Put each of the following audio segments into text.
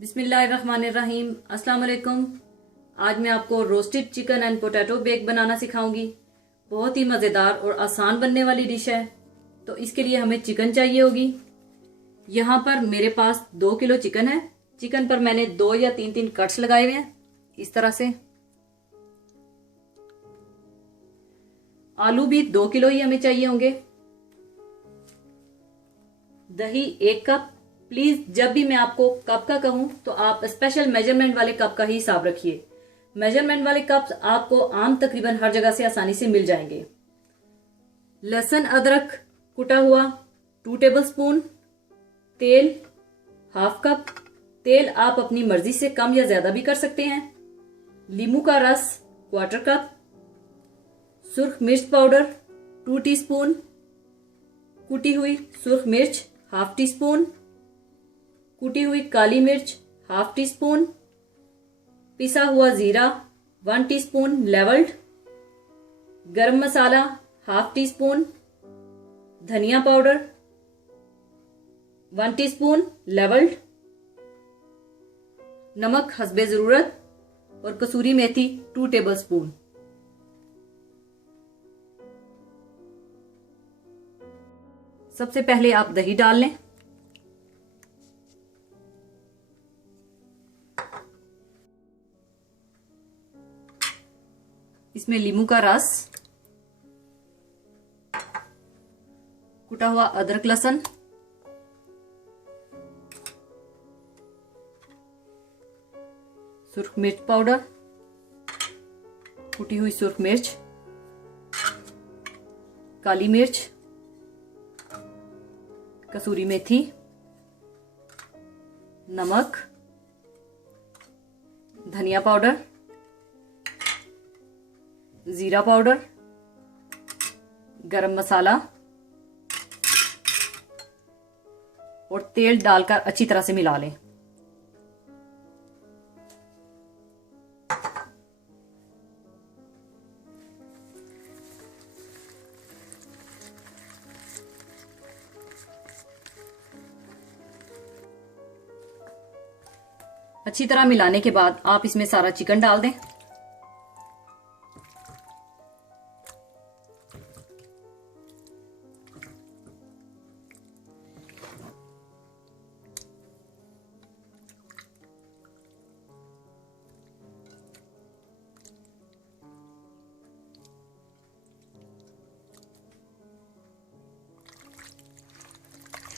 बिस्मिल्लाहिर्रहमानिर्रहीम। अस्सलाम वालेकुम। आज मैं आपको roasted chicken and potato bake बनाना सिखाऊंगी। बहुत ही मज़ेदार और आसान बनने वाली डिश है। तो इसके लिए हमें चिकन चाहिए होगी। यहाँ पर मेरे पास 2 किलो चिकन है। चिकन पर मैंने 2 या 3 कट्स लगाए हुए हैं इस तरह से। आलू भी 2 किलो ही हमें चाहिए होंगे। दही 1 कप। प्लीज जब भी मैं आपको कप का कहूं तो आप स्पेशल मेजरमेंट वाले कप का ही हिसाब रखिए। मेजरमेंट वाले कप्स आपको आम तकरीबन हर जगह से आसानी से मिल जाएंगे। लहसुन अदरक कुटा हुआ 2 टेबलस्पून। तेल हाफ कप। तेल आप अपनी मर्जी से कम या ज्यादा भी कर सकते हैं। नींबू का रस 1/4 कप। सुर्ख मिर्च पाउडर 2 टीस्पून। कुटी हुई सुर्ख मिर्च हाफ टी स्पून। कुटी हुई काली मिर्च हाफ टी स्पून। पिसा हुआ जीरा 1 टीस्पून लेवल्ड। गरम मसाला हाफ टी स्पून। धनिया पाउडर 1 टीस्पून लेवल्ड। नमक हस्बे जरूरत और कसूरी मेथी 2 टेबलस्पून। सबसे पहले आप दही डाल लें। इसमें नींबू का रस, कुटा हुआ अदरक लहसुन, सुर्ख मिर्च पाउडर, कुटी हुई सुर्ख मिर्च, काली मिर्च, कसूरी मेथी, नमक, धनिया पाउडर, जीरा पाउडर, गरम मसाला और तेल डालकर अच्छी तरह से मिला लें। अच्छी तरह मिलाने के बाद आप इसमें सारा चिकन डाल दें।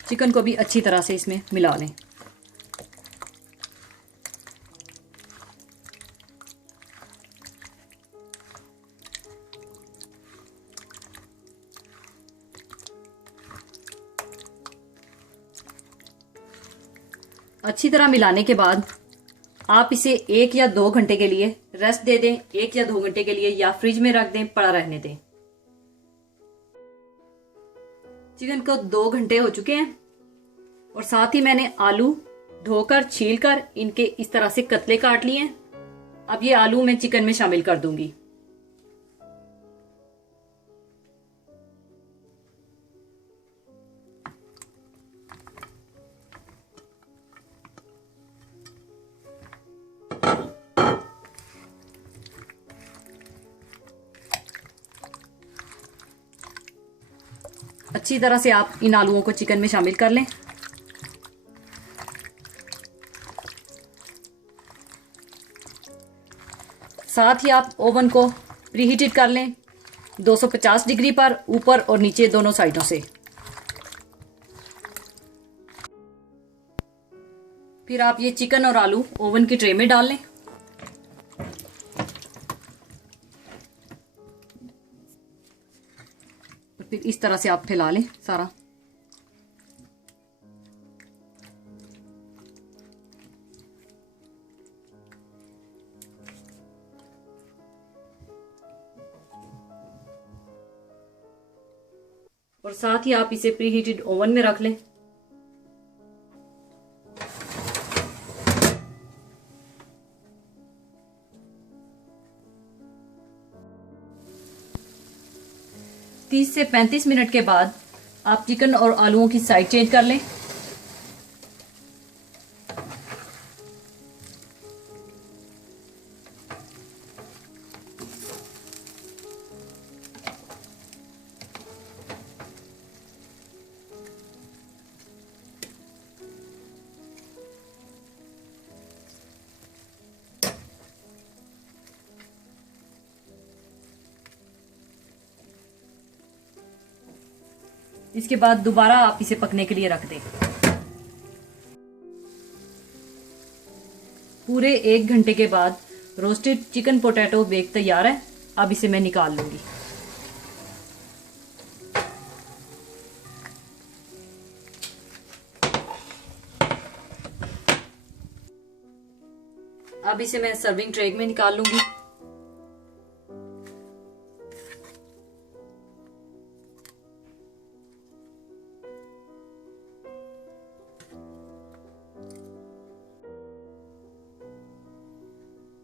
चिकन को भी अच्छी तरह से इसमें मिला लें। अच्छी तरह मिलाने के बाद आप इसे 1 या 2 घंटे के लिए रेस्ट दे दें। 1 या 2 घंटे के लिए या फ्रिज में रख दें, पड़ा रहने दें। चिकन को 2 घंटे हो चुके हैं और साथ ही मैंने आलू धोकर छीलकर इनके इस तरह से कतले काट लिए हैं। अब ये आलू मैं चिकन में शामिल कर दूंगी। अच्छी तरह से आप इन आलूओं को चिकन में शामिल कर लें। साथ ही आप ओवन को प्रीहीटेड कर लें 250 डिग्री पर, ऊपर और नीचे दोनों साइडों से। फिर आप ये चिकन और आलू ओवन की ट्रे में डाल लें। फिर इस तरह से आप फैला लें सारा। और साथ ही आप इसे प्रीहीटेड ओवन में रख लें। तीस से 35 मिनट के बाद आप चिकन और आलूओं की साइड चेंज कर लें। इसके बाद दोबारा आप इसे पकने के लिए रख दें। पूरे 1 घंटे के बाद रोस्टेड चिकन पोटैटो बेक तैयार है। अब इसे मैं निकाल लूंगी। अब इसे मैं सर्विंग ट्रे में निकाल लूंगी।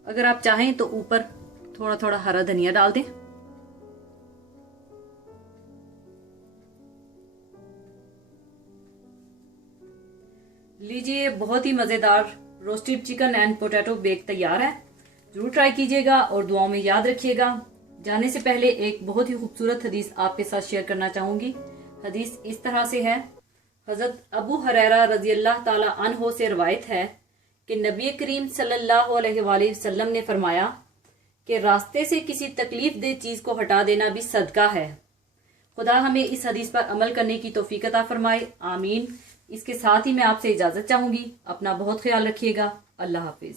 अगर आप चाहें तो ऊपर थोड़ा थोड़ा हरा धनिया डाल दें। लीजिए, बहुत ही मजेदार roasted chicken and potato bake तैयार है। जरूर ट्राई कीजिएगा और दुआओं में याद रखिएगा। जाने से पहले एक बहुत ही खूबसूरत हदीस आपके साथ शेयर करना चाहूंगी। हदीस इस तरह से है। हजरत अबू हुरैरा रजी अल्लाह ताला अन्हो से रवायत है कि नबी करीम सल्लल्लाहु अलैहि वसल्लम ने फरमाया कि रास्ते से किसी तकलीफ दे चीज को हटा देना भी सदका है। खुदा हमें इस हदीस पर अमल करने की तौफीक अता फरमाए, आमीन। इसके साथ ही मैं आपसे इजाजत चाहूंगी। अपना बहुत ख्याल रखिएगा। अल्लाह हाफिज।